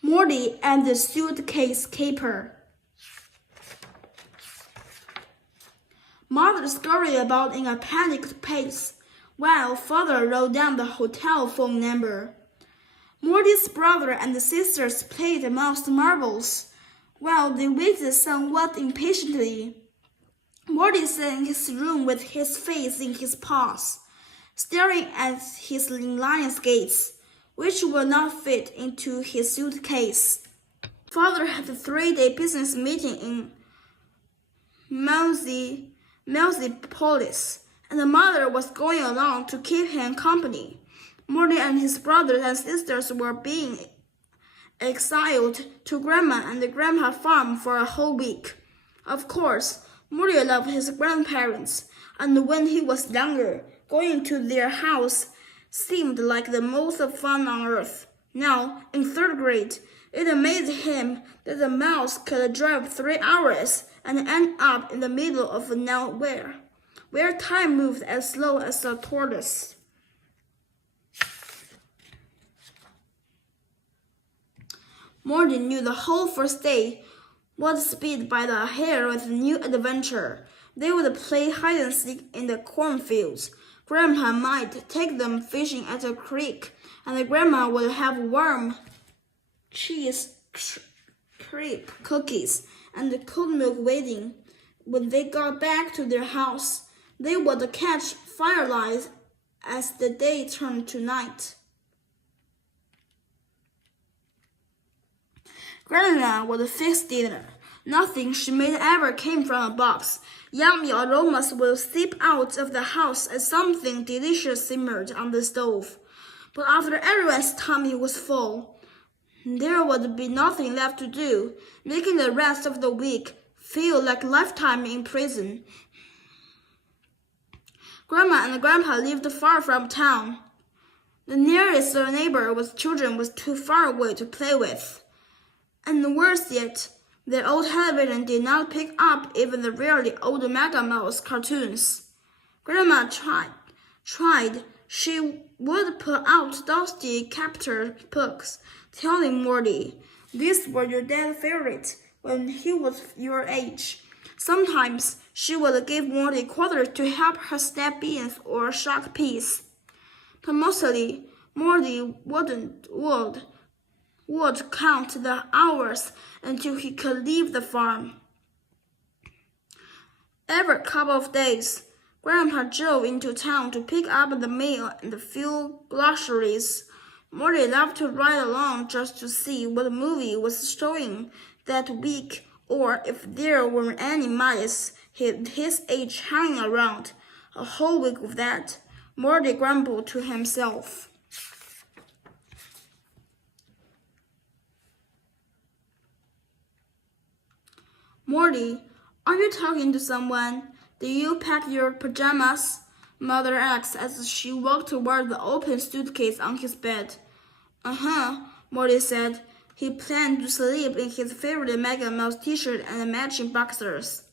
Morty and the Suitcase Keeper. Mother scurried about in a panicked pace, while father wrote down the hotel phone number. Morty's brother and sisters played amongst marbles, while they waited somewhat impatiently. Morty sat in his room with his face in his paws, staring at his inline skates, which would not fit into his suitcase. Father had a 3-day business meeting in Multipolis, and the mother was going along to keep him company. Morty and his brothers and sisters were being exiled to Grandma and Grandpa farm for a whole week. Of course, Morty loved his grandparents, and when he was younger, going to their house seemed like the most fun on earth. Now, in 3rd grade, it amazed him that a mouse could drive 3 hours and end up in the middle of nowhere, where time moved as slow as a tortoise. Morty knew the whole first day was sped by the hair with a new adventure. They would play hide and seek in the cornfields. Grandpa might take them fishing at a creek, and Grandma would have warm cheese crepe cookies and cold milk waiting. When they got back to their house, they would catch firelight as the day turned to night. Grandma would fix dinner. Nothing she made ever came from a box. Yummy aromas would seep out of the house as something delicious simmered on the stove. But after everyone's tummy was full, there would be nothing left to do, making the rest of the week feel like a lifetime in prison. Grandma and Grandpa lived far from town. The nearest neighbor with children was too far away to play with. And worse yet, their old television did not pick up even the really old Mega Mouse cartoons. Grandma tried. She would put out dusty chapter books, telling Morty, "These were your dad's favorites when he was your age." Sometimes she would give Morty quarters to help her snap beans or shark peas. But mostly, Morty would count the hours until he could leave the farm. Every couple of days, Grandpa drove into town to pick up the mail and a few groceries. Morty loved to ride along just to see what movie was showing that week, or if there were any mice his age hanging around. A whole week of that, Morty grumbled to himself. "Morty, are you talking to someone? Did you pack your pajamas?" Mother asked as she walked toward the open suitcase on his bed. "Uh-huh," Morty said. He planned to sleep in his favorite Mega Mouse t-shirt and matching boxers.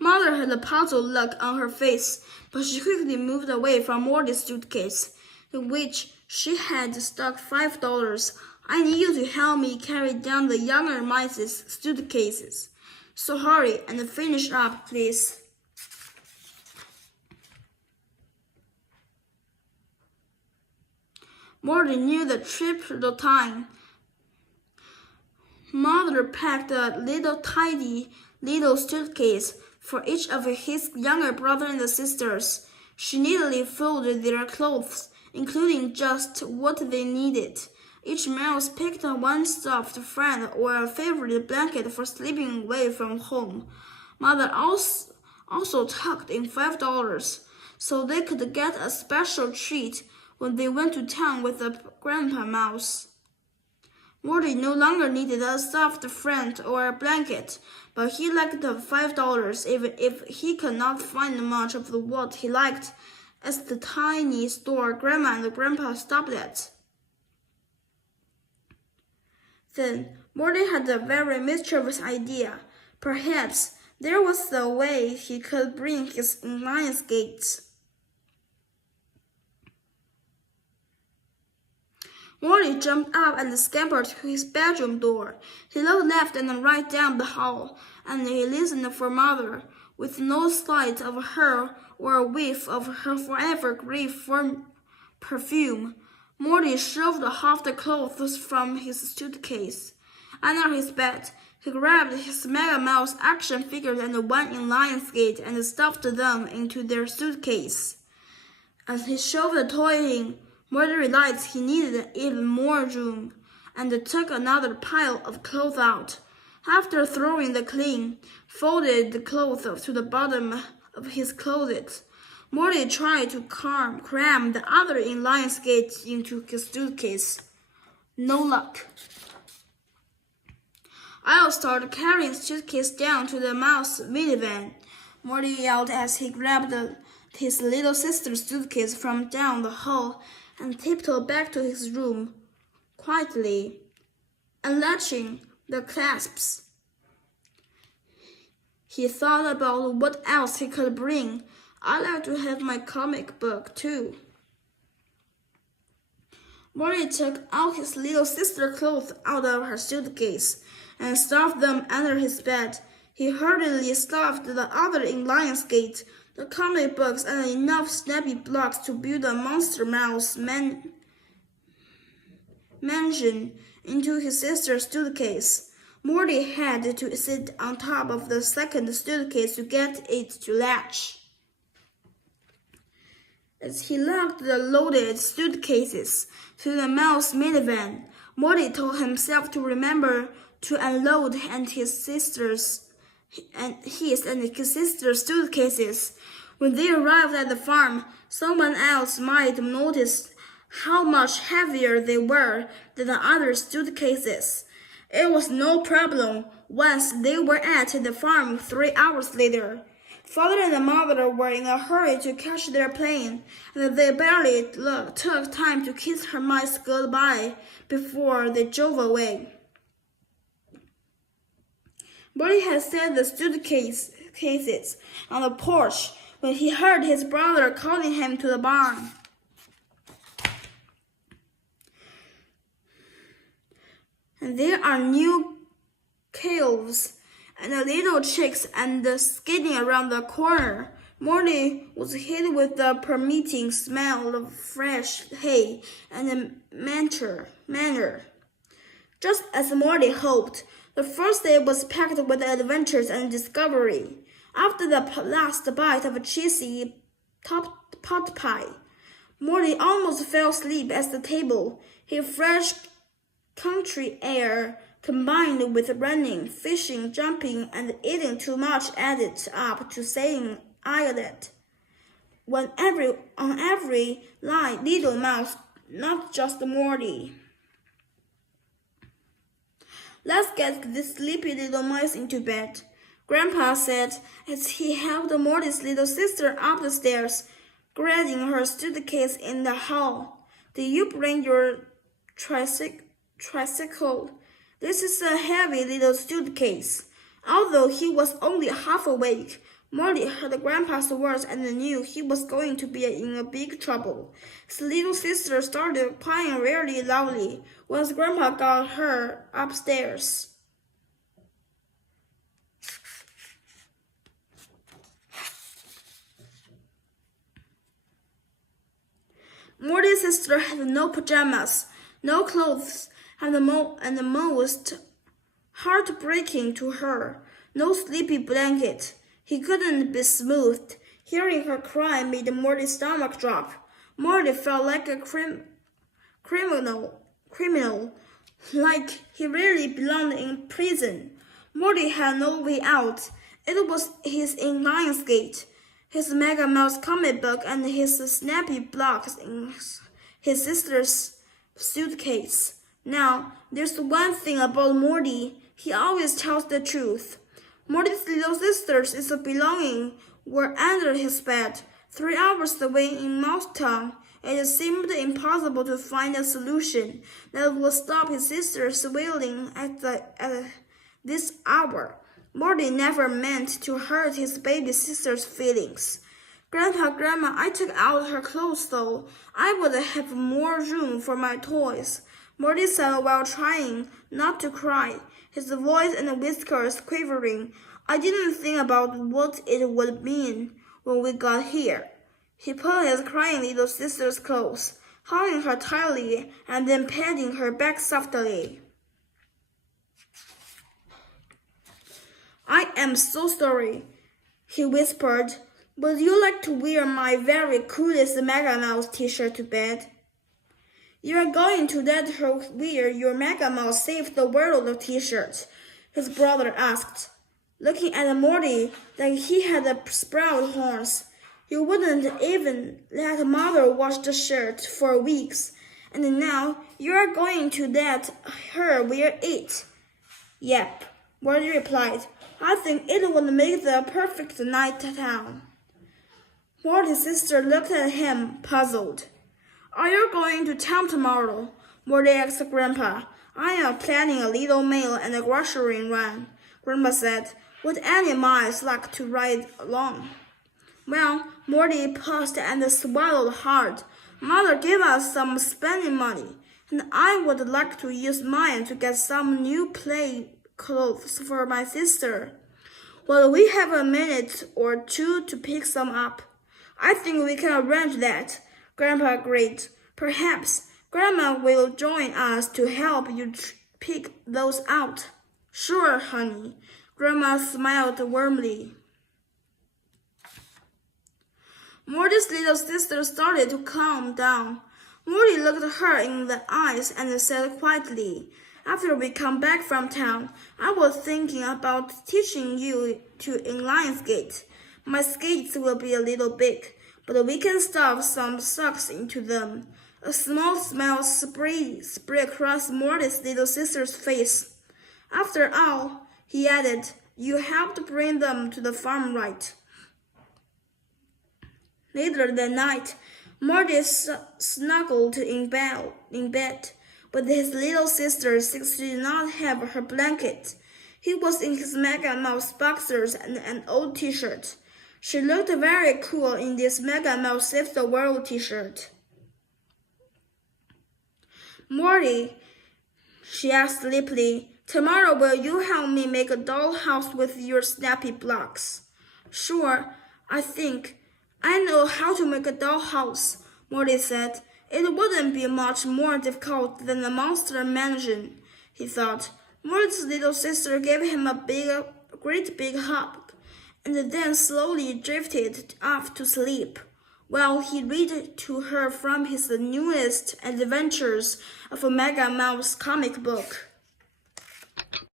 Mother had a puzzled look on her face, but she quickly moved away from Morty's suitcase, in which she had stuck $5. "I need you to help me carry down the younger mice's suitcases. So hurry and finish up, please." Morty knew the triple time. Mother packed a tiny little suitcase for each of his younger brothers and sisters. She neatly folded their clothes, including just what they needed. Each mouse picked one stuffed friend or a favorite blanket for sleeping away from home. Mother also tucked in $5 so they could get a special treat when they went to town with the Grandpa Mouse. Morty no longer needed a stuffed friend or a blanket, but he liked the $5 even if he could not find much of what he liked at the tiny store Grandma and Grandpa stopped at. Then Morty had a very mischievous idea. Perhaps there was a way he could bring his inline skates. Morty jumped up and scampered to his bedroom door. He looked left and right down the hall, and he listened for Mother. With no sight of her or a whiff of her forever grief perfume, Morty shoved half the clothes from his suitcase. Under his bed, he grabbed his Mega Mouse action figures and went in Lionsgate and stuffed them into their suitcase. As he shoved the toy in, Morty realized he needed even more room, and took another pile of clothes out. After throwing the clean, folded clothes to the bottom of his closet, Morty tried to cram the other in Lionsgate into his suitcase. No luck. "I'll start carrying the suitcase down to the mouse minivan," Morty yelled as he grabbed his little sister's suitcase from down the hall and tiptoed back to his room, quietly, unlatching the clasps. He thought about what else he could bring. "I'd like to have my comic book, too." Morty took all his little sister's clothes out of her suitcase and stuffed them under his bed. He hurriedly stuffed the other in Lionsgate, the comic books, and enough snappy blocks to build a monster mouse mansion into his sister's suitcase. Morty had to sit on top of the second suitcase to get it to latch. As he locked the loaded suitcases to the mouse minivan, Morty told himself to remember to unload his sister's suitcases. When they arrived at the farm, someone else might notice how much heavier they were than the other suitcases. It was no problem once they were at the farm 3 hours later. Father and Mother were in a hurry to catch their plane, and they barely took time to kiss her mice goodbye before they drove away. Morty had set the suitcases on the porch when he heard his brother calling him to the barn. "And there are new calves and the little chicks and skating around the corner." Morty was hit with the permeating smell of fresh hay and manure. Just as Morty hoped, the first day was packed with adventures and discovery. After the last bite of a cheesy pot pie, Morty almost fell asleep at the table. His fresh country air, combined with running, fishing, jumping, and eating too much, added up to saying "islet" on every little mouse, not just Morty. "Let's get this sleepy little mice into bed," Grandpa said as he helped Morty's little sister up the stairs, grabbing her suitcase in the hall. "Did you bring your tricycle? This is a heavy little suitcase." Although he was only half awake, Morty heard Grandpa's words and knew he was going to be in big trouble. His little sister started crying really loudly once Grandpa got her upstairs. Morty's sister had no pajamas, no clothes, and the most heartbreaking to her, no sleepy blanket. He couldn't be smoothed. Hearing her cry made Morty's stomach drop. Morty felt like a criminal, like he really belonged in prison. Morty had no way out. It was his in Lionsgate, his Mega Mouse comic book, and his snappy blocks in his sister's suitcase. Now, there's one thing about Morty. He always tells the truth. Morty's little sisters' belongings were under his bed. 3 hours away in Mousetown, it seemed impossible to find a solution that would stop his sisters wailing at this hour. Morty never meant to hurt his baby sister's feelings. Grandma, I took out her clothes though. I would have more room for my toys, Morty said while trying not to cry, his voice and whiskers quivering. I didn't think about what it would mean when we got here. He put his crying little sister's clothes, hugging her tightly and then patting her back softly. I am so sorry, he whispered. Would you like to wear my very coolest Mega Mouse t-shirt to bed? You're going to let her wear your Mega Mouse Save the World t-shirt, his brother asked, looking at Morty like he had sprout horns. You wouldn't even let Mother wash the shirt for weeks, and now you're going to let her wear it. Yep, Morty replied. I think it would make the perfect nighttime. Morty's sister looked at him, puzzled. Are you going to town tomorrow? Morty asked Grandpa. I am planning a little mail and a grocery run, Grandpa said. Would any mice like to ride along? Well, Morty paused and swallowed hard. Mother gave us some spending money, and I would like to use mine to get some new play clothes for my sister. Well, we have a minute or two to pick some up. I think we can arrange that, Grandpa agreed. Perhaps Grandma will join us to help you pick those out. Sure, honey, Grandma smiled warmly. Morty's little sister started to calm down. Morty looked her in the eyes and said quietly, After we come back from town, I was thinking about teaching you to inline skate. My skates will be a little big, but we can stuff some socks into them. A small smile spread across Morty's little sister's face. After all, he added, you helped bring them to the farm, right? Later that night, Morty snuggled in bed, but his little sister did not have her blanket. He was in his Mega Mouse boxers and an old t-shirt. She looked very cool in this Mega Mouse Save the World t-shirt. Morty, she asked sleepily, tomorrow will you help me make a dollhouse with your snappy blocks? Sure, I think. I know how to make a dollhouse, Morty said. It wouldn't be much more difficult than a monster mansion, he thought. Morty's little sister gave him a great big hug, and then slowly drifted off to sleep, while he read to her from his newest adventures of a Mega Mouse comic book.